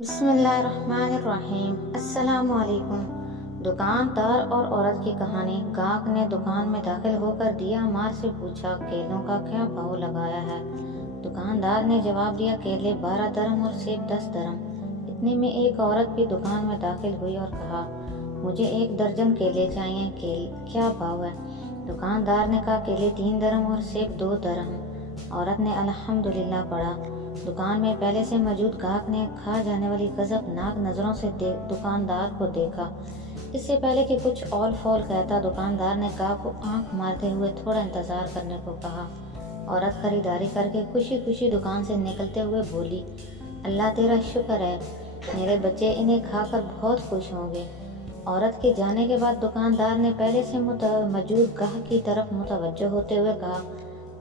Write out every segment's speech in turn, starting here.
بسم اللہ الرحمن الرحیم۔ السلام علیکم۔ دکاندار اور عورت کی کہانی۔ گاہک نے دکان میں داخل ہو کر دیا مار سے پوچھا، کیلوں کا کیا بھاؤ لگایا ہے؟ دکاندار نے جواب دیا، کیلے 12 درم اور سیب 10 درم۔ اتنے میں ایک عورت بھی دکان میں داخل ہوئی اور کہا، مجھے 1 درجن کیلے چاہیے، کیا بھاؤ ہے؟ دکاندار نے کہا، کیلے 3 درم اور سیب 2 درم۔ عورت نے الحمدللہ پڑھا۔ دکان میں پہلے سے موجود گاہک نے کھا جانے والی غضبناک نظروں سے دکاندار کو دیکھا۔ اس سے پہلے کہ کچھ اول فول کہتا، دکاندار نے گاہک کو آنکھ مارتے ہوئے تھوڑا انتظار کرنے کو کہا۔ عورت خریداری کر کے خوشی خوشی دکان سے نکلتے ہوئے بولی، اللہ تیرا شکر ہے، میرے بچے انہیں کھا کر بہت خوش ہوں گے۔ عورت کے جانے کے بعد دکاندار نے پہلے سے موجود گاہک کی طرف متوجہ ہوتے ہوئے کہا،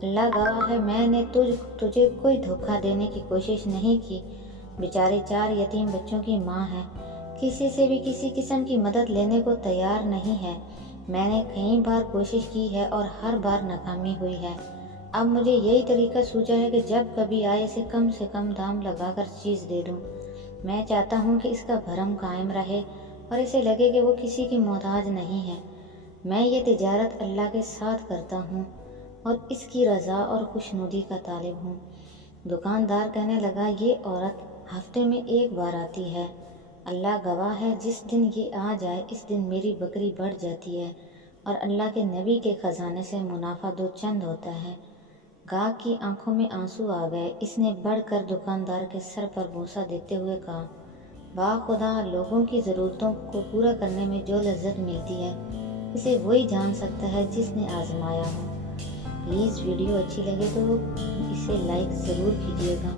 اللہ گواہ ہے، میں نے تجھے کوئی دھوکہ دینے کی کوشش نہیں کی۔ بیچاری 4 یتیم بچوں کی ماں ہے، کسی سے بھی کسی قسم کی مدد لینے کو تیار نہیں ہے۔ میں نے کئی بار کوشش کی ہے اور ہر بار ناکامی ہوئی ہے۔ اب مجھے یہی طریقہ سوچا ہے کہ جب کبھی آئے اسے کم سے کم دام لگا کر چیز دے دوں۔ میں چاہتا ہوں کہ اس کا بھرم قائم رہے اور اسے لگے کہ وہ کسی کی محتاج نہیں ہے۔ میں یہ تجارت اللہ کے ساتھ کرتا ہوں اور اس کی رضا اور خوشنودی کا طالب ہوں۔ دکاندار کہنے لگا، یہ عورت ہفتے میں 1 بار آتی ہے۔ اللہ گواہ ہے، جس دن یہ آ جائے اس دن میری بکری بڑھ جاتی ہے اور اللہ کے نبی کے خزانے سے منافع 2 چند ہوتا ہے۔ گاہک کی آنکھوں میں آنسو آ گئے۔ اس نے بڑھ کر دکاندار کے سر پر بوسہ دیتے ہوئے کہا، واہ خدا، لوگوں کی ضرورتوں کو پورا کرنے میں جو لذت ملتی ہے اسے وہی جان سکتا ہے جس نے آزمایا ہو۔ پلیز ویڈیو اچھی لگے تو اسے لائک ضرور کیجیے گا۔